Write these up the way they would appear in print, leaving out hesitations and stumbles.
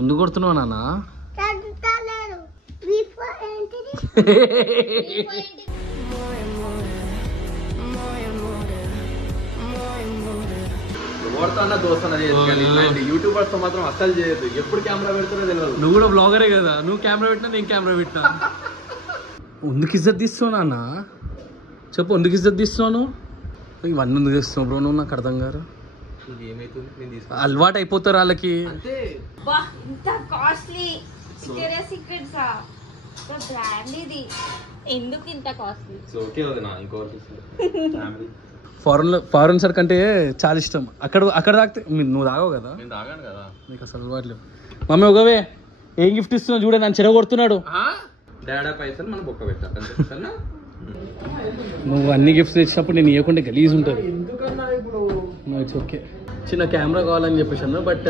ఎందుకు కొడుతున్నావు నాన్న? యూట్యూబర్స్ తో మాత్రం అస్సలు చేయదు. ఎప్పుడు కెమెరా పెడుతున్నా తెలియదు. నువ్వు కూడా బ్లాగరే కదా, నువ్వు కెమెరా పెట్టినా నేను కెమెరా పెట్టినా. ఎందుకు ఇజ్జత్ తీస్తున్నావు నాన్న? చెప్పు, ఎందుకు ఇజ్జత్ తీస్తున్నావు? ఇవన్నీ ఎందుకు తీస్తున్నావు బ్రో? నువ్వు నాకు అర్థం కాదు. అలవాటు అయిపోతారు వాళ్ళకి. ఎందుకు ఇంత కాస్ట్లీ? ఫారెన్ సర్ కంటే చాలా ఇష్టం. అక్కడ తాగితే నువ్వు తాగవు కదా? నేను తాగాను కదా. నీకు అసలు అలవాట్లేదు. మమ్మీ ఒకవే ఏం గిఫ్ట్ ఇస్తున్నావు చూడే, నన్ను చెరగొడుతున్నాడు. డాడా పైసలు మనం బొక్క పెట్టాలి. నువ్వు అన్ని గిఫ్ట్స్ తెచ్చినప్పుడు నేను ఇవ్వకుండా గలీజ్ ఉంటుంది. It's okay. చిన్న కెమెరా కావాలని చెప్పేసి అన్న, బట్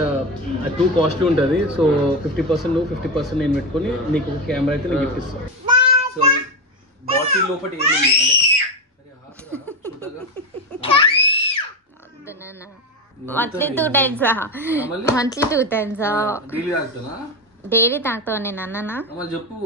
అది టూ కాస్ట్లీ ఉంటుంది. సో 50% నువ్వు 50% నేను పెట్టుకొని నీకు ఒక కెమెరా అయితే నేను గిఫ్ట్ ఇస్తాను. సో బాటిల్ లోపల ఏమి మంత్లీ 2 times డైలీ తాగుతావా? నేను అన్నానా? చెప్పు.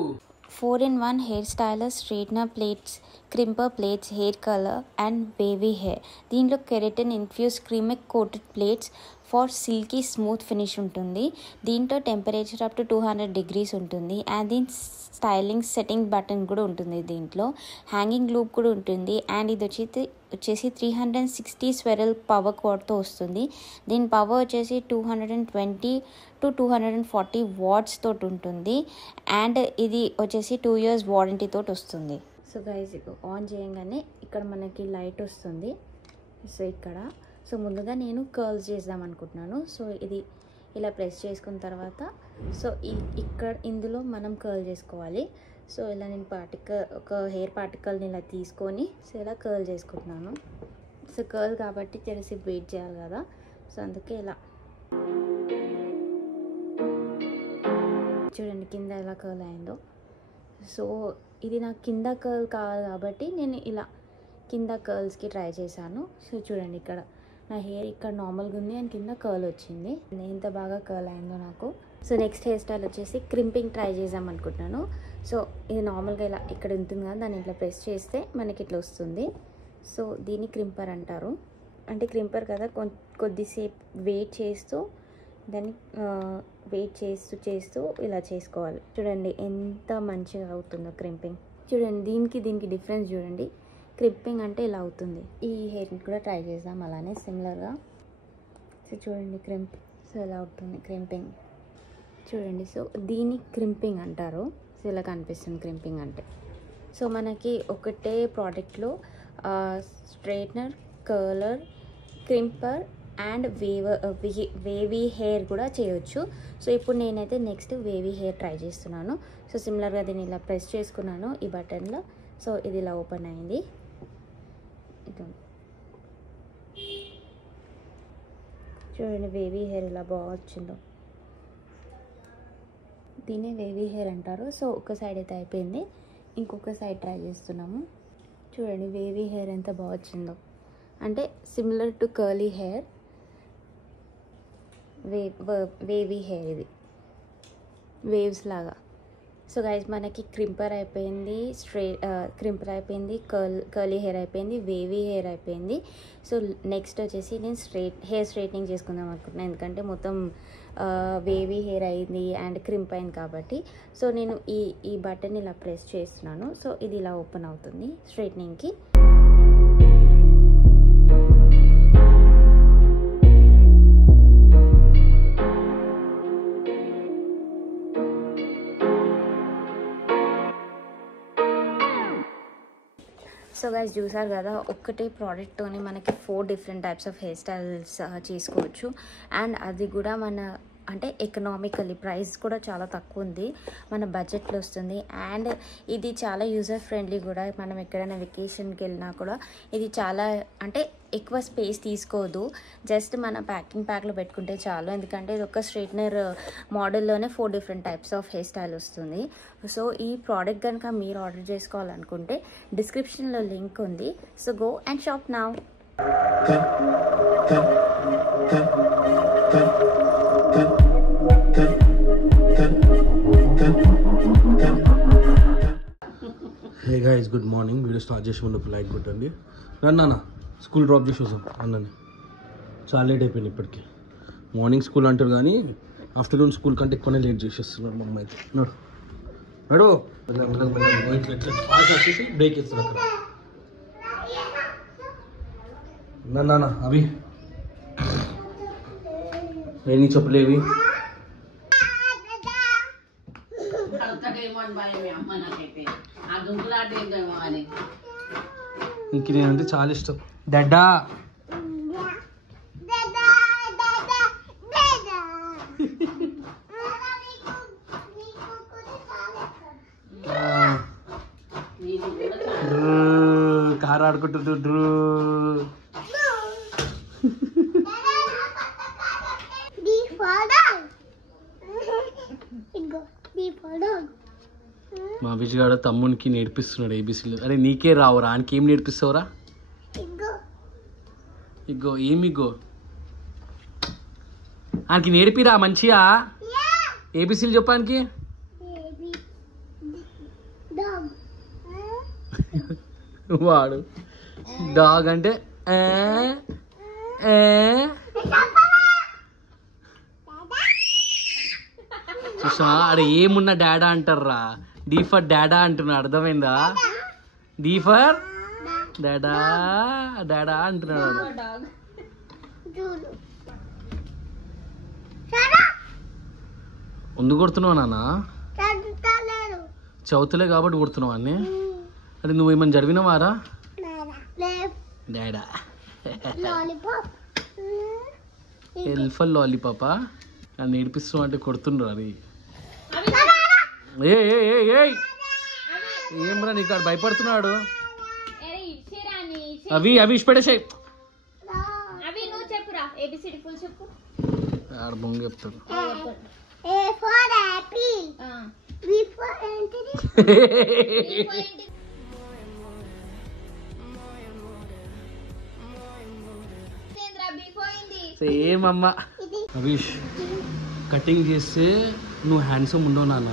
4-in-1 hair styler, straightener plates, crimper plates, hair colour and wavy hair. దీంట్లో keratin infuse ceramic coated plates for silky smooth finish ఉంటుంది. దీంట్లో టెంపరేచర్ అప్ టు 200 degrees ఉంటుంది. అండ్ దీని స్టైలింగ్ సెట్టింగ్ బటన్ కూడా ఉంటుంది. దీంట్లో హ్యాంగింగ్ లూప్ కూడా ఉంటుంది. అండ్ ఇది వచ్చేసి 360 స్వెరల్ పవర్ క్వాడ్తో వస్తుంది. దీని పవర్ వచ్చేసి 220 to 240 watts తోటి ఉంటుంది. అండ్ ఇది వచ్చేసి 2 years వారంటీ తోటి వస్తుంది. సో గైస్, ఆన్ చేయగానే ఇక్కడ మనకి లైట్ వస్తుంది. సో ఇక్కడ ముందుగా నేను కర్ల్స్ చేద్దాం అనుకుంటున్నాను. సో ఇది ఇలా ప్రెస్ చేసుకున్న తర్వాత ఇందులో మనం కర్ల్ చేసుకోవాలి. సో ఇలా నేను ఒక హెయిర్ పార్టికల్ని ఇలా తీసుకొని ఇలా కర్ల్ చేసుకుంటున్నాను. సో కర్ల్ కాబట్టి తెలిసి వెయిట్ చేయాలి కదా, సో అందుకే ఇలా చూడండి కింద ఎలా కర్ల్ అయిందో. సో ఇది నాకు కింద కర్ల్ కావాలి కాబట్టి నేను ఇలా కింద కర్ల్స్కి ట్రై చేశాను. సో చూడండి ఇక్కడ నా హెయిర్ ఇక్కడ నార్మల్గా ఉంది అండ్ కింద కర్ల్ వచ్చింది. ఎంత బాగా కర్ల్ అయిందో నాకు. సో నెక్స్ట్ హెయిర్ స్టైల్ వచ్చేసి క్రింపింగ్ ట్రై చేద్దాం అనుకుంటున్నాను. సో ఇది నార్మల్గా ఇలా ఇక్కడ ఉంటుంది కదా, దాన్ని ఇట్లా ప్రెస్ చేస్తే మనకి ఇట్లా వస్తుంది. సో దీన్ని క్రింపర్ అంటారు. అంటే క్రింపర్ కదా, కొద్దిసేపు వెయిట్ చేస్తూ దాన్ని చేస్తూ ఇలా చేసుకోవాలి. చూడండి ఎంత మంచిగా అవుతుందో క్రింపింగ్. చూడండి దీనికి డిఫరెన్స్ చూడండి. క్రింపింగ్ అంటే ఇలా అవుతుంది. ఈ హెయిర్ని కూడా ట్రై చేద్దాం అలానే సిమిలర్గా. సో చూడండి సో ఇలా అవుతుంది క్రింపింగ్. చూడండి, సో దీన్ని క్రింపింగ్ అంటారు. సో ఇలా కనిపిస్తుంది క్రింపింగ్ అంటే. సో మనకి ఒకటే ప్రోడక్ట్లో straightener, curler, crimper and wavy hair కూడా చేయొచ్చు. సో ఇప్పుడు నేనైతే నెక్స్ట్ వేవీ హెయిర్ ట్రై చేస్తున్నాను. సో సిమిలర్గా దీన్ని ఇలా ప్రెస్ చేసుకున్నాను ఈ బటన్లో. సో ఇది ఇలా ఓపెన్ అయింది. చూడండి వేవీ హెయిర్ ఇలా బాగా వచ్చిందో. దీన్ని వేవీ హెయిర్ అంటారు. సో ఒక సైడ్ అయితే అయిపోయింది, ఇంకొక సైడ్ ట్రై చేస్తున్నాము. చూడండి వేవీ హెయిర్ ఎంత బాగా వచ్చిందో. అంటే similar to curly hair, wavy hair, ఇది వేవ్స్ లాగా. సో గైస్ మనకి క్రింపర్ అయిపోయింది, క్రింపర్ అయిపోయింది, కర్లీ హెయిర్ అయిపోయింది, వేవీ హెయిర్ అయిపోయింది. సో నెక్స్ట్ వచ్చేసి నేను హెయిర్ స్ట్రైట్నింగ్ చేసుకుందాం అనుకుంటున్నాను. ఎందుకంటే మొత్తం వేవీ హెయిర్ అయింది అండ్ క్రింప్ అయింది కాబట్టి. సో నేను ఈ బటన్ ఇలా ప్రెస్ చేస్తున్నాను. సో ఇది ఇలా ఓపెన్ అవుతుంది స్ట్రైట్నింగ్కి. సో గైస్ చూసారు కదా, ఒక్కటే ప్రోడక్ట్తోని మనకి 4 different types of hair styles చేసుకోవచ్చు. అండ్ అది కూడా అంటే ఎకనామికల్లీ ప్రైస్ కూడా చాలా తక్కువ ఉంది, మన బడ్జెట్లో వస్తుంది. అండ్ ఇది చాలా యూజర్ ఫ్రెండ్లీ కూడా. మనం ఎక్కడైనా వెకేషన్కి వెళ్ళినా కూడా ఇది చాలా అంటే ఎక్కువ స్పేస్ తీసుకోదు. జస్ట్ మన ప్యాక్లో పెట్టుకుంటే చాలు. ఎందుకంటే ఇది ఒక స్ట్రైట్నర్ మోడల్లోనే 4 different types of hair style వస్తుంది. సో ఈ ప్రోడక్ట్ కనుక మీరు ఆర్డర్ చేసుకోవాలనుకుంటే డిస్క్రిప్షన్లో లింక్ ఉంది. So go and shop now. Good. Video start చేసే ముందు ఒక లైక్ కొట్టండి. రండి నాన్న, స్కూల్ డ్రాప్ చేసి వస్తాం అన్నని. చాలా లేట్ అయిపోయింది ఇప్పటికి. మార్నింగ్ స్కూల్ అంటారు కానీ ఆఫ్టర్నూన్ స్కూల్ కంటే ఎక్కువనే లేట్ చేసేస్తున్నారు మా అమ్మ అయితే. నడు నడు ఇట్లా ఇట్లా ఫాస్ట్ వచ్చేసి బ్రేక్ ఇస్తారు అక్కడ. నాన్న అవి ఏమి చెప్పలేవి. ఇంక నేనంటే చాలా ఇష్టం. డాడా కారు ఆడుకుంటుండ్రు. మా విజయగాడు తమ్మునికి నేర్పిస్తున్నాడు ఏబీసీలు. అరే నీకే రావురా, ఆయనకి ఏం నేర్పిస్తావురా? ఇగో ఏమిగో ఆయనకి నేర్పిరా మంచిగా ఏబీసీలు చెప్పడానికి. వాడు డాగ్ అంటే చూసా అక్కడ ఏమున్నా డాడా అంటారా. డీ ఫర్ డాడా అంటున్నాడు, అర్థమైందా? డీ ఫర్ డాడా డాడా అంటున్నాడు. ఎందుకు కొడుతున్నావు నాన్న? చదువుతలే కాబట్టి కొడుతున్నావు అన్ని. అంటే నువ్వేమన్నా చదివినవారా? డాడా ఎల్ఫల్ లాలీపాపా అని నేర్పిస్తున్నావు అంటే కొడుతుండ్రు. అది ఏమ్రా నీకు ఆడు భయపడుతున్నాడు. అవి అవి ఇష్టపడేసాయి. ఆడ బొంగ చెప్తాడు. సేమ్ అమ్మ. అవిష్ కటింగ్ చేస్తే నువ్వు హ్యాండ్సమ్ ఉండవు నాన్న.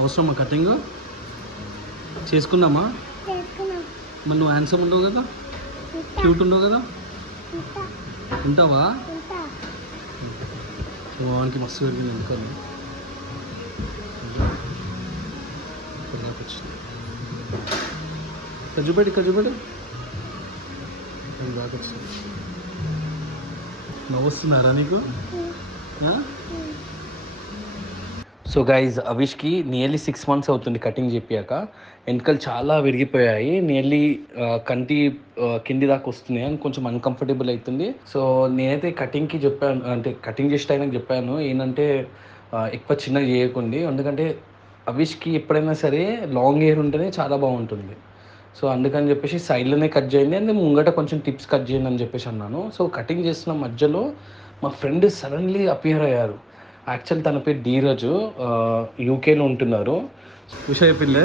అవసరమా కటింగ్? చేసుకుందామా? మరి నువ్వు హ్యాండ్సమ్ ఉండవు కదా, క్యూట్ ఉండవు కదా, ఉంటావా? వానికి మస్తు పెరిగింది వెనకాల. కజ్జుపెట్టి కజ్జుపెట్టి దాకా వచ్చింది. నవ్వుస్తున్నారా నీకు? సో గైజ్ అవిష్కి నియర్లీ 6 months అవుతుంది కటింగ్ చెప్పాక. వెనకలు చాలా విరిగిపోయాయి, నియర్లీ కంటి కింది దాకా వస్తున్నాయి అని కొంచెం అన్కంఫర్టబుల్ అవుతుంది. సో నేనైతే కటింగ్కి చెప్పాను, అంటే కటింగ్ చేసే టైంకి చెప్పాను ఏంటంటే ఎక్కువ చిన్నగా చేయకండి, ఎందుకంటే అవిష్కి ఎప్పుడైనా సరే లాంగ్ హెయిర్ ఉంటేనే చాలా బాగుంటుంది. సో అందుకని చెప్పేసి సైడ్లోనే కట్ చేయండి అని ముంగట కొంచెం టిప్స్ కట్ చేయండి అని చెప్పేసి అన్నాను. సో కటింగ్ చేస్తున్న మధ్యలో మా ఫ్రెండ్ సడన్లీ అపియర్ అయ్యారు. యాక్చువల్ తన పేరు ధీరజ్, యూకేలో ఉంటున్నారు. ఉషా చెప్పింది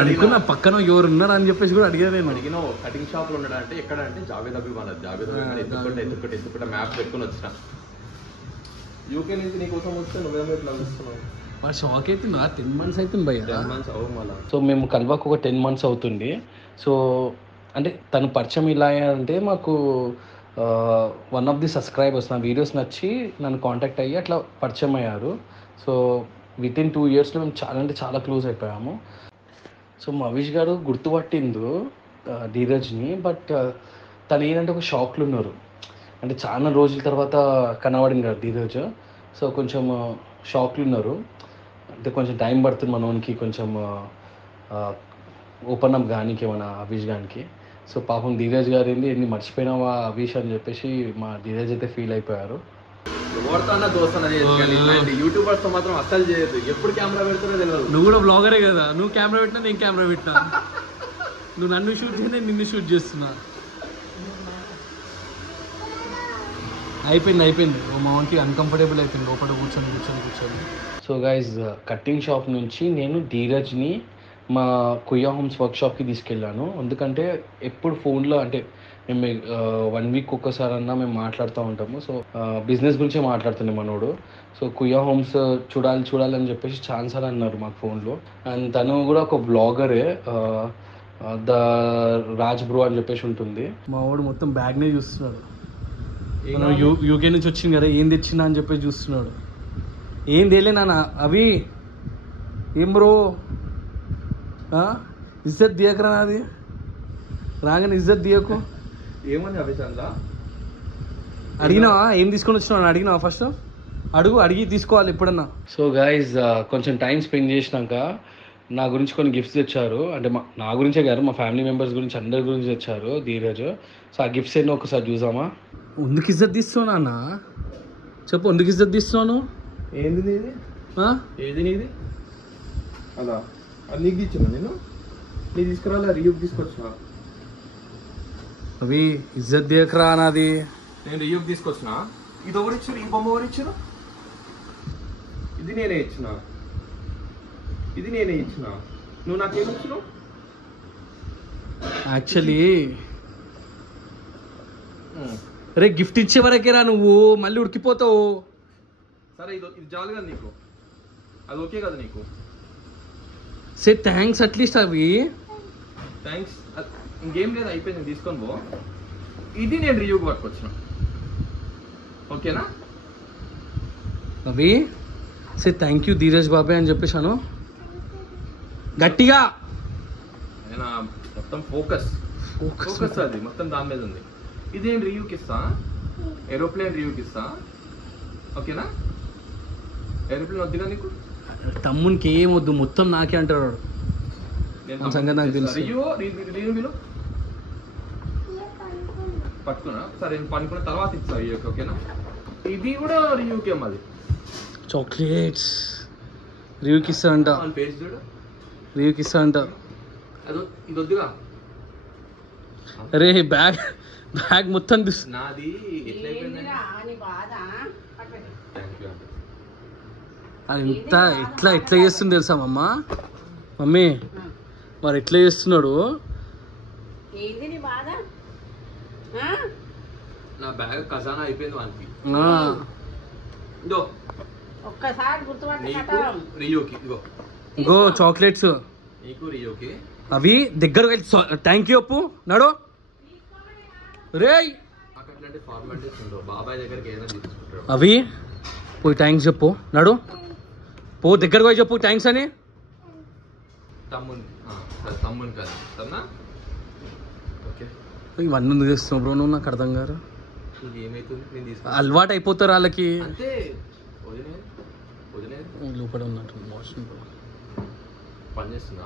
అనుకున్న పక్కన ఎవరు ఉన్నారు అని చెప్పేసి కూడా అడిగాను నేను. అడిగిన కటింగ్ షాప్ లో ఉన్నాడు అంటే ఎక్కడ అంటే జావేద్ అబీ వాళ్ళది. జావేద్ అబీ ఎత్తుకుంటే మ్యాప్ పెట్టుకుని వచ్చిన. యూకే నుంచి నీకోసం వస్తే నువ్వేమో ఇట్లా చూస్తున్నావు. మా షాక్ అవుతుంది. 10 months అవుతుంది భయ్య. 10 months అవ్వ మళ్ళీ. సో మేము కలవాకు ఒక 10 months అవుతుంది. సో అంటే తను పరిచయం ఇలా అంటే మాకు వన్ ఆఫ్ ది సబ్స్క్రైబర్స్ నా వీడియోస్ నచ్చి నన్ను కాంటాక్ట్ అయ్యి అట్లా పరిచయం అయ్యారు. సో వితిన్ 2 yearsలో మేము చాలా అంటే చాలా క్లోజ్ అయిపోయాము. సో మా అవిష్ గారు గుర్తుపట్టిండు ధీరజ్ని. బట్ తను ఏంటంటే ఒక షాక్లో ఉన్నారు, అంటే చాలా రోజుల తర్వాత కనబడింది కదా ధీరజ్. సో కొంచెం షాక్లు ఉన్నారు, అంటే కొంచెం టైం పడుతుంది మనోనికి కొంచెం ఓపెన్ అప్ కానీ ఏమన్నా అవిష్ గానికి. సో పాపం ధీరజ్ గారు ఏంది ఎన్ని మర్చిపోయినావా అవిష్ అని చెప్పేసి మా ధీరజ్ అయితే ఫీల్ అయిపోయారు. యూట్యూబర్స్ తో మాత్రం అస్సలు చేయదు. ఎప్పుడు కెమెరా పెడతారో తెలియదు. నువ్వు కూడా బ్లాగరే కదా, నువ్వు కెమెరా పెట్టినా నేను కెమెరా పెట్టినా, నువ్వు నన్ను షూట్ చేసి నేను నిన్ను షూట్ చేస్తున్నా. అయిపోయింది మా మామకి అన్కంఫర్టబుల్ అయిపోయింది లోపల కూర్చొని. సో గైజ్ కటింగ్ షాప్ నుంచి నేను ధీరజ్ని మా కుయ్యా హోమ్స్ వర్క్షాప్కి తీసుకెళ్ళాను. ఎందుకంటే ఎప్పుడు ఫోన్లో అంటే మేము 1 week ఒక్కసారన్నా మేము మాట్లాడుతూ ఉంటాము. సో బిజినెస్ గురించే మాట్లాడుతున్నాం మనోడు. సో కుయ్యా హోమ్స్ చూడాలని చెప్పేసి ఛాన్సాలు అన్నారు మాకు ఫోన్లో. అండ్ తను కూడా ఒక బ్లాగరే, ద రాజ్ బ్రో అని చెప్పేసి ఉంటుంది. మా వాడు మొత్తం బ్యాగ్నే చూస్తున్నాడు. మనం యూకే నుంచి వచ్చింది కదా, ఏం తెచ్చినా అని చెప్పేసి చూస్తున్నాడు. ఏం తేలే నాన్న అవి. ఏం బ్రో ఇజ్జత్ దియకరా నాది, రాగానే ఇజ్జత్ దియకు. ఏమని అభిచంద్ర అడిగినావా ఏం తీసుకొని వచ్చినావు అని అడిగినావా? ఫస్ట్ అడిగి తీసుకోవాలి ఎప్పుడన్నా. సో గైస్ కొంచెం టైం స్పెండ్ చేసినాక నా గురించి కొన్ని గిఫ్ట్స్ తెచ్చారు. అంటే నా గురించే కాదు, మా ఫ్యామిలీ మెంబర్స్ గురించి అందరి గురించి తెచ్చారు ధీరజ్. సో ఆ గిఫ్ట్స్ ఎన్నో ఒకసారి చూసామా. ఎందుకు ఇజ్జత్ తీస్తున్నావు అన్న చెప్పు, ఎందుకు ఇజ్జత్ తీస్తున్నాను? ఏంది నీది? ఏది నీది? అలా అది నీకు ఇచ్చిన నేను, నీ తీసుకురాలే రియూకి తీసుకొచ్చిన. అవి ఇజ్జత్ దియకరా నాది. నేను రియూకి తీసుకొచ్చిన. ఇది ఎవరు ఇచ్చారు? ఈ బొమ్మ ఎవరు ఇచ్చారు? ఇది నేనే ఇచ్చిన. ఇది నేనే ఇచ్చిన. నువ్వు నాకేమి ఇచ్చినావు? యాక్చువల్లీ అరే గిఫ్ట్ ఇచ్చే వరకేరా నువ్వు, మళ్ళీ ఉడికిపోతావు. సరే ఇది చాలు కదా నీకు, అది ఓకే కదా నీకు? Say thanks at least. అవి థ్యాంక్స్ ఇంకేం లేదు, అయిపోయింది తీసుకొని పో. ఇది నేను రివ్యూకి పట్టుకొచ్చిన, ఓకేనా? అవి సే థ్యాంక్ యూ ధీరజ్ బాబాయ్ అని చెప్పేసాను గట్టిగా. నేను మొత్తం ఫోకస్ అది మొత్తం దాని మీద ఉంది. ఇది నేను రివ్యూకి ఇస్తా, ఏరోప్లేన్ రివ్యూకి ఇస్తా, ఓకేనా? ఏరోప్లేన్ వద్దుగా నీకు? తమ్మునికి ఏం వద్దు, మొత్తం నాకే అంటాడు. సంగతి నాకు తెలుసు. రివ్యూ పట్టుకున్నా సరే, నేను పనుకున్న తర్వాత ఇస్తా రివ్యూకి, ఓకేనా? ఇది కూడా రివ్యూకే మాది. చాక్లెట్స్ రివ్యూకి ఇస్తా అంట. పేజ్ చూడు, రివ్యూకి ఇస్తా అంట. అదో ఇది వద్దుగా. అరే బ్యాగ్ మొత్తం నాది అది ఎట్లా చేస్తుంది తెలుసా మమ్మీ మరి ఎట్లా చేస్తున్నాడు. నా బ్యాగ్ ఖజానా అయిపోయింది వానికి. ఇంకో చాక్లెట్స్ నీకు రియోకి. అవి దగ్గర థ్యాంక్ యూ అప్పు నడు రే. బాబాయ్ దగ్గరికి ఏదైనా తీసుకుంటారు. అవి పోయి థ్యాంక్స్ చెప్పు, నడు పో దగ్గరకు పోయి చెప్పు థ్యాంక్స్ అని. తమ్ముని కాదు సరేనా? ఓకే ఇవన్నీ ఎందుకు తెస్తున్నావు బ్రో నువ్వు? నాకు అర్థం కాదు. ఏమైతుంది, నేను తీసుకు అలవాటు అయిపోతారు వాళ్ళకి. అంటే లోపల ఉన్నట్టు పని చేస్తున్నా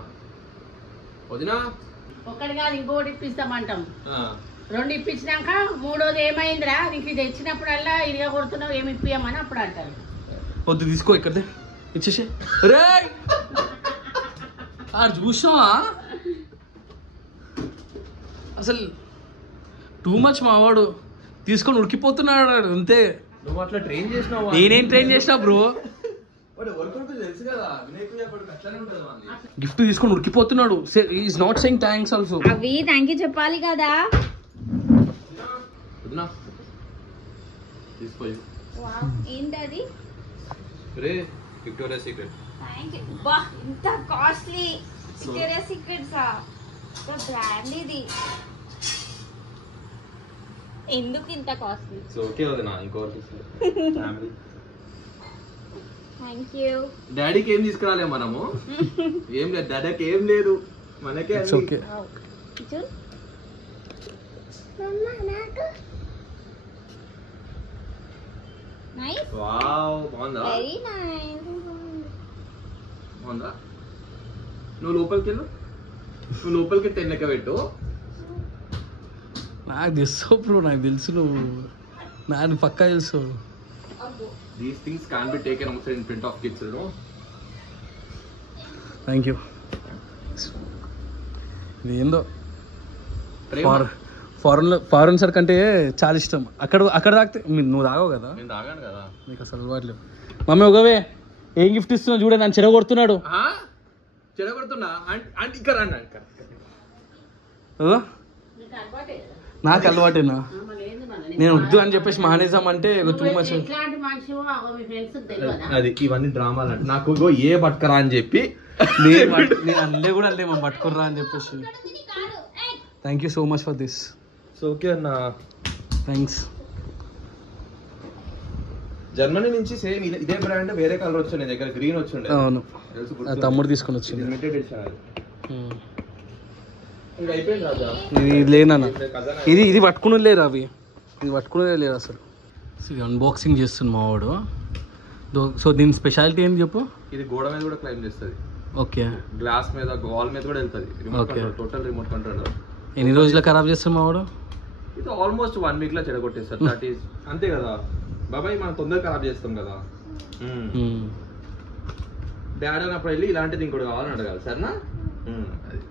వదినా. ఒకటి కాదు ఇంకోటి ఇప్పిస్తామంటాం. రెండు ఇప్పించినాక మూడోది ఏమైందిరా నీకు ఇది తెచ్చినప్పుడల్లా ఇదిగా కొడుతున్నావు, ఏమి ఇప్పియమని అప్పుడు అంటారు. వద్దు తీసుకో ఇక్కడే ఇచ్చేసి. రే చూసావా అసలు టూ మచ్ మావాడు తీసుకొని ఉడికిపోతున్నాడు అంతే. నువ్వు అట్లా ట్రైన్ చేసినావు. నేనేం ట్రైన్ చేసినా బ్రో? తెలుసు కదా అట్లానే ఉంటుంది. గిఫ్ట్ తీసుకొని ఉడికిపోతున్నాడు. Is not saying thanks also. అవి థ్యాంక్ యూ చెప్పాలి కదా. తీసుకో. ఏంటది? రే విక్టోరియా సీక్రెట్. Thank you. బా ఇంత కాస్ట్లీ విక్టోరియా సీక్రెట్సా? బ్రాండ్ ఇది ఎందుకు ఇంత కాస్ట్లీ? సో ఓకే వదినా, ఇంకోటి ఫ్యామిలీ. Thank you. డాడీకి ఏం తీసుకురాలే మనము, ఏం లేదు డాడీకి ఏం లేదు, మనకే ఓకే. నైస్. వావ్ బాగుందా? Very nice. బాగుందా? నువ్వు లోపలికి వెళ్ళు, నువ్వు లోపలికి తెన్నక పెట్టు. నాకు తెలుసు బ్రో, నాకు తెలుసు నువ్వు నాకు పక్కా తెలుసు. These things can be taken outside in front of kids, you know. Thank you. ఇది ఏందో ఫారెన్ సర్ కంటే చాలా ఇష్టం. అక్కడ తాగితే నువ్వు తాగవు కదా? నేను తాగాను కదా. నీకు అసలు అలవాట్లేదు. మమ్మీ ఒకవే ఏం గిఫ్ట్ ఇస్తున్నావు చూడే, నన్ను చెడగొడుతున్నాడు. చెడగొడుతున్నా అంటే ఇక్కడ నాకు అలవాటేనా? నేను వద్దు అని చెప్పేసి మానేసామంటే టూ మచ్. ఎట్లాంటి మనిషి మీ ఫ్రెండ్స్ తెలియదా? అది ఇవన్నీ డ్రామాలు అంటే నాకు ఇగో ఏ పట్టుకరా అని చెప్పి నేను అల్లే కూడా అల్లే మనం పట్టుకుర్రా అని చెప్పేసి. Thank you so much for this. So okay అన్న, థ్యాంక్స్. జర్మనీ నుంచి సేమ్ ఇదే బ్రాండ్ వేరే కలర్ వచ్చింది దగ్గర, గ్రీన్ వచ్చిండే. అవును, తమ్ముడు తీసుకొని వచ్చింది. లిమిటెడ్ ఎడిషన్ అది. ఇంకా అయిపోయింది రాజా. ఇది లేనా ఇది పట్టుకుని లేరు అవి, ఇది పట్టుకునే లేరు అసలు. ఇది అన్బాక్సింగ్ చేస్తుంది మా వాడు. సో దీని స్పెషాలిటీ ఏంటి చెప్పు. ఇది గోడ మీద కూడా క్లైమ్ చేస్తుంది. ఓకే, గ్లాస్ మీద వాల్ మీద కూడా వెళ్తుంది. Total remote control. ఎన్ని రోజులు ఖరాబ్ చేస్తుంది మా వాడు? ఇది ఆల్మోస్ట్ 1 వీక్ లో చెడగొట్టేస్తారు. దట్ ఈస్ అంతే కదా బాబాయ్, మనం తొందరగా ఖరాబ్ చేస్తాం కదా. డాడీ అన్నప్పుడు వెళ్ళి ఇలాంటిది ఇంకోటి కావాలని అడగాలి సరేనా. అది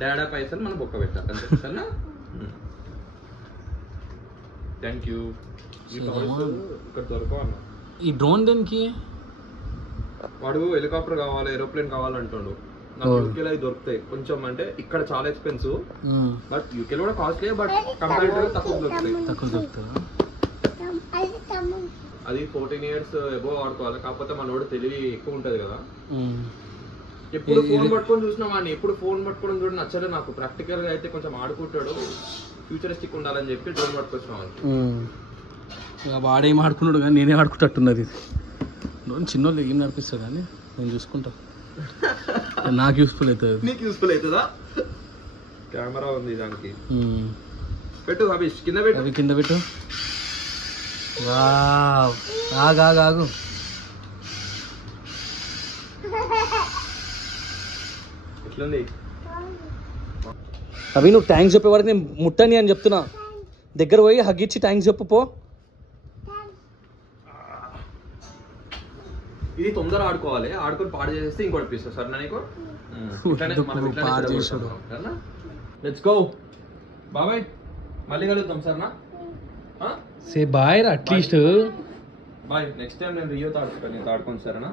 డాడా పైసలు మనం బొక్క పెట్టాలి అంతే సరేనా. Thank you. ఇక్కడ దొరకవు అన్న. ఈ డ్రోన్ దేనికి? వాడు హెలికాప్టర్ కావాలి, ఏరోప్లేన్ కావాలంటాడు. నాకు యూకేలో అవి దొరుకుతాయి కొంచెం, అంటే ఇక్కడ చాలా ఎక్స్పెన్సివ్, బట్ యూకేలో కూడా కాస్ట్లీ, బట్ కంపారిటివ్గా తక్కువ దొరుకుతాయి. అది 14 years అబోవ్ వాడుకోవాలి. కాకపోతే మనోడు తెలివి ఎక్కువ ఉంటది కదా. ఎప్పుడు ఫోన్ పట్టుకొని చూసినా వాడిని, ఎప్పుడు ఫోన్ పట్టుకోవడం చూడ నచ్చలేదు నాకు. ప్రాక్టికల్ గా అయితే కొంచెం ఆడుకుంటాడు, ఫ్యూచరిస్టిక్ ఉండాలని చెప్పి డ్రోన్ పట్టుకొచ్చినాం. వాడేం ఆడుకున్నాడు కానీ నేనే ఆడుకుంటున్నది. డ్రోన్ చిన్నోళ్ళు ఏం నడిపిస్తాడు కానీ నేను చూసుకుంటా. నాకు యూస్ఫుల్ అవుతుంది. నీకు యూస్ఫుల్ అవుతుందా? కెమెరా ఉంది దానికి. పెట్టు అభిష్, కింద పెట్టు. అవి కింద పెట్టు. ఆగు. ఎట్లుంది అవి? నువ్వు థ్యాంక్స్ చెప్పే వరకు నేను ముట్టని అని చెప్తున్నా. దగ్గర పోయి హగ్గిచ్చి థ్యాంక్స్ చెప్పు పో. ఇది తొందర ఆడుకోవాలి, ఆడుకొని పాడు చేసేస్తే ఇంకోటి పీస్ సరేనా నీకు. లెట్స్ గో బాబాయ్, మళ్ళీ కలుద్దాం సరేనా. Say bye at least. Bye, next time నేను రియోతో ఆడుకుంటాను, నేను ఆడుకోను సరేనా.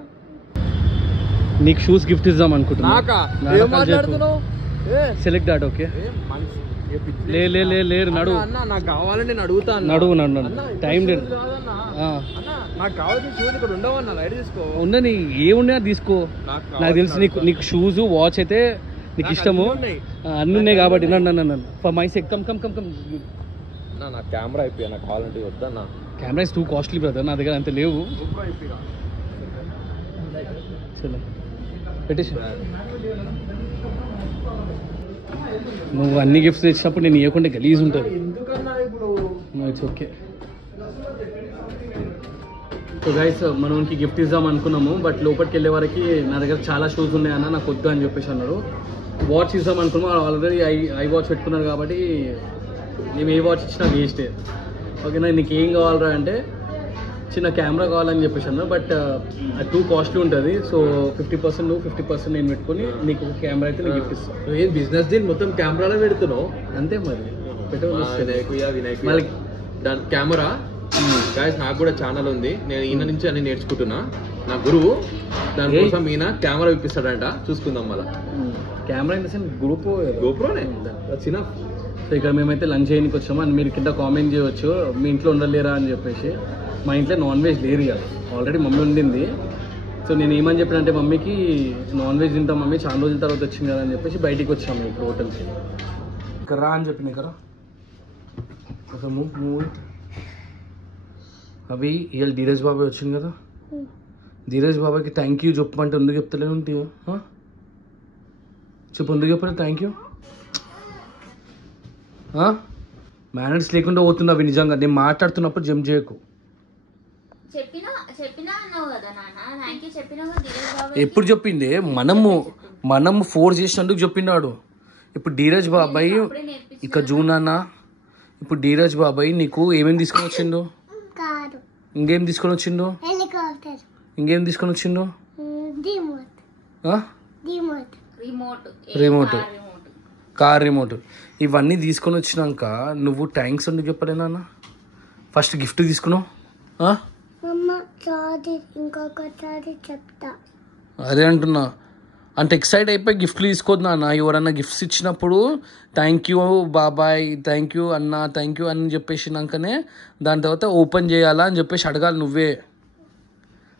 నీకు షూస్ గిఫ్ట్ ఇద్దాం అనుకుంటున్నా. Select dot. ఓకే లేరు నడు. నాకు కావాలంటే నేను అడుగుతాను. నడు టైం లేదు. నాకు కావాల్సిన షూస్ ఇక్కడ ఉండవన్నా, లైట్ తీసుకో. ఉండని ఏమున్నా తీసుకో. నాకు తెలుసు నీకు షూస్ వాచ్ అయితే నీకు ఇష్టము అన్ని ఉన్నాయి కాబట్టి. ఫర్ మై సెక్ కమ్ నాకు కెమెరా అయిపోయా, నాకు కావాలంటే వద్దన్నా. Camera is too costly brother, నా దగ్గర అంత లేవు. పెట్టేసి నువ్వు అన్ని గిఫ్ట్స్ తెచ్చినప్పుడు నేను ఇవ్వకుండా గలీజ్ ఉంటుంది. It's okay. సో గైస్, మనకి గిఫ్ట్ ఇద్దాం అనుకున్నాము, బట్ లోపలికి వెళ్ళే వరకు నా దగ్గర చాలా షూస్ ఉన్నాయన్న, నాకు వద్దు అని చెప్పేసి అన్నాడు. వాచ్ ఇద్దాం అనుకున్నాము, ఆల్రెడీ ఐ వాచ్ పెట్టుకున్నాడు కాబట్టి మేము ఏ వాచ్ ఇచ్చినా వేస్టే. ఓకేనా, నీకు ఏం కావాలరా అంటే చిన్న కెమెరా కావాలని చెప్పేసి అన్నా, బట్ అది టూ కాస్ట్లీ ఉంటుంది. సో 50% నువ్వు 50% నేను పెట్టుకొని నీకు ఒక కెమెరా అయితే నేను గిఫ్ట్ ఇస్తాను. ఏం బిజినెస్ దీన్ని మొత్తం కెమెరాలో పెడుతున్నావు అంతే. మరి మళ్ళీ కెమెరా గాయస్, నాకు కూడా ఛానల్ ఉంది, నేను ఈయన నుంచి అన్ని నేర్చుకుంటున్నా. నా గురువు దానికోసం ఈయన కెమెరా ఇప్పిస్తాడంట, చూసుకుందాం. మళ్ళీ కెమెరా ఇన్ ద సెన్స్ గోప్రోనే చిన్న. సో ఇక్కడ మేమైతే లంచ్ చేయడానికి వచ్చాము. అని మీరు కింద కామెంట్ చేయవచ్చు మీ ఇంట్లో ఉండలేరా అని చెప్పేసి. మా ఇంట్లో నాన్ వెజ్ లేదు కదా, ఆల్రెడీ మమ్మీ ఉండింది. సో నేను ఏమని చెప్పినంటే మమ్మీకి నాన్ వెజ్ తింటాం మమ్మీ, చాలా రోజుల తర్వాత వచ్చింది కదా అని చెప్పేసి బయటికి వచ్చాము ఇప్పుడు హోటల్కి. ఇక్కడ రా అని చెప్పిన ఇక్కడ మూవీ అవి ఇవాళ ధీరజ్ బాబాయ్ వచ్చింది కదా. ధీరజ్ బాబాయ్కి థ్యాంక్ యూ చెప్పమంటే ఎందుకు చెప్తలేదు ఉంటే చెప్పు, ఎందుకు చెప్పలేదు థ్యాంక్ యూ? మేనర్స్ లేకుండా పోతుంది అవి. నిజంగా నేను మాట్లాడుతున్నప్పుడు జంప్ చేయకు. ఎప్పుడు చెప్పింది? మనము ఫోర్స్ చేసినందుకు చెప్పినాడు. ఇప్పుడు ధీరజ్ బాబాయ్ ఇక జూన్ అన్న, ఇప్పుడు ధీరజ్ బాబాయ్ నీకు ఏమేమి తీసుకొని వచ్చిండు? ఇంకేం తీసుకొని వచ్చిండు? ఇంకేం తీసుకొని వచ్చిండు? Remote, car remote. ఇవన్నీ తీసుకొని వచ్చినాక నువ్వు థ్యాంక్స్ ఎందుకు చెప్పలేనా అన్న? ఫస్ట్ గిఫ్ట్ తీసుకున్నావు. అదే అంటున్నా, అంత ఎక్సైట్ అయిపోయి గిఫ్ట్లు తీసుకోవద్దు నాన్న. ఎవరన్నా గిఫ్ట్స్ ఇచ్చినప్పుడు థ్యాంక్ యూ బాబాయ్, థ్యాంక్ యూ అన్న, థ్యాంక్ యూ అని చెప్పేసినాకనే దాని తర్వాత ఓపెన్ చేయాలా అని చెప్పేసి అడగాలి నువ్వే.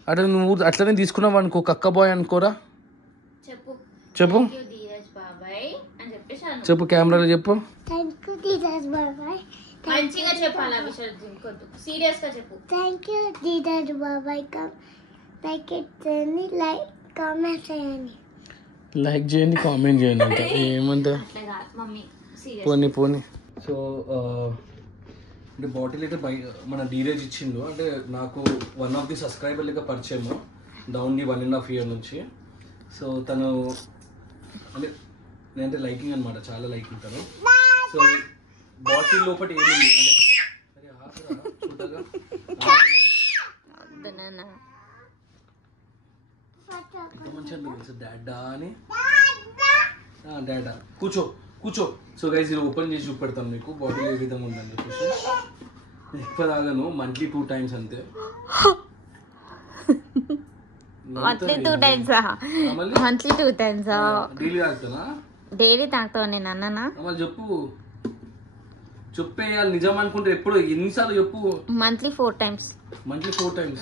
అట్లా నువ్వు అట్లనే తీసుకున్నావు అనుకో, కక్క బాయ్ అనుకోరా. చెప్పు చెప్పు కెమెరాలో చెప్పు. మంచిగా చెప్పాలా సీరియస్ గా చెప్పు. థ్యాంక్ యూ దీదాజ్ బాబాయ్. లైక్ చేయండి, కామెంట్ చేయండి, లైక్ చేయండి, కామెంట్ చేయండి అంటే ఏమంటా పోనీ పోనీ. సో అంటే బాటిల్ అయితే మన డీరేజ్ ఇచ్చిండు. అంటే నాకు వన్ ఆఫ్ ది సబ్స్క్రైబర్ లెక్క పరిచయం డౌన్ ది 1.5 year నుంచి. సో తను అంటే నేనంటే లైకింగ్ అనమాట, చాలా లైకింగ్ తను. సో బాటిల్ లోపల ఏముంది అంటే మంచిగా తెలుసు డాడా అని. డాడా కూర్చో కూర్చో. సో గైస్ ఇది ఓపెన్ చేసి చూపెడతాను మీకు బాటిల్ ఏ విధంగా ఉందని చెప్పేసి. ఎక్కువ తాగాను, మంత్లీ 2 times అంతే. మంత్లీ 2 times డైలీ తాగుతానా? డైలీ తాగుతావు నేను అన్నానా? మళ్ళీ చెప్పు, చెప్పేయాలి. నిజం అనుకుంటే ఎప్పుడు ఎన్నిసార్లు చెప్పు. Monthly 4 times. మంత్లీ 4 times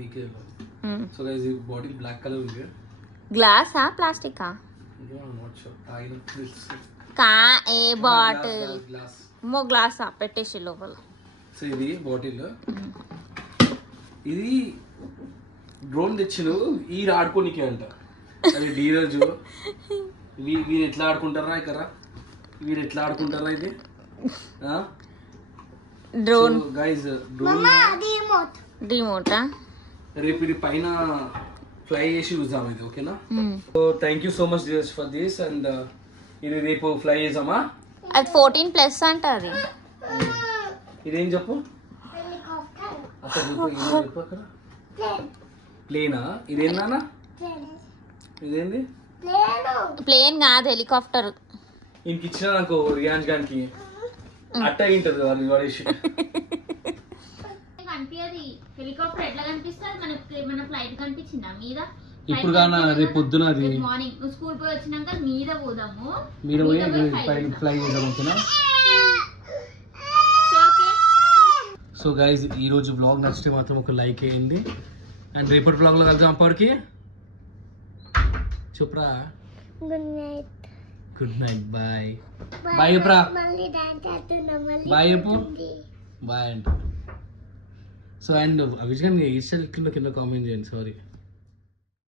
నీకే. సో గైస్ ఈ బాటిల్ బ్లాక్ కలర్ ఉంది. గ్లాసా ప్లాస్టికా? కా ఏ బాటిల్ మో గ్లాసా పెట్టేసి లోపల. సో ఇది బాటిల్. ఇది డ్రోన్ తెచ్చిను ఈ ఆడుకోనికే అంట. అదే డీరోజు వీరు ఎట్లా ఆడుకుంటారా ఇక్కడ, వీరు ఎట్లా ఆడుకుంటారా ఇది డ్రోన్. గైస్ డ్రోన్ రిమోటా రేపు ఇది పైన ఫ్లై చేసి చూద్దాం ఇది, ఓకేనా? So thank you so much for this. And ఇది రేపు ఫ్లై చేద్దామా? అది 14+ అంట. అది ఇదేం చెప్పు అక్కడ చెప్పు అక్కడ. ప్లేనా? ఇదేందా? ఇదేంది? ప్లేన్ కాదు, హెలికాప్టర్. ఇంక ఇచ్చిన నాకు రియాన్స్ గానికి అట్ట అయింటది వాళ్ళు పడేసి. హెలికాప్టర్ ఎట్లా కనిపిస్తుంది మనకి? మన ఫ్లైట్ కనిపించిందా మీద? ఇప్పుడు కానా రేపు పొద్దున అది మార్నింగ్ స్కూల్ పోయి వచ్చినాక మీద పోదాము, మీద పోయి ఫ్లై చేద్దాం, ఓకేనా? సో గైజ్ ఈ రోజు బ్లాగ్ నచ్చితే మాత్రం ఒక లైక్ వేయండి. అండ్ రేపటి బ్లాగ్ లో కలుద్దాం. అప్పటికి చెప్పురా గుడ్ నైట్, బాయ్ బాయ్ చెప్పురా, బాయ్ చెప్పు, బాయ్ అంట. సో అండ్ అవిష్ గారిని కింద కామెంట్ చేయండి. సారీ.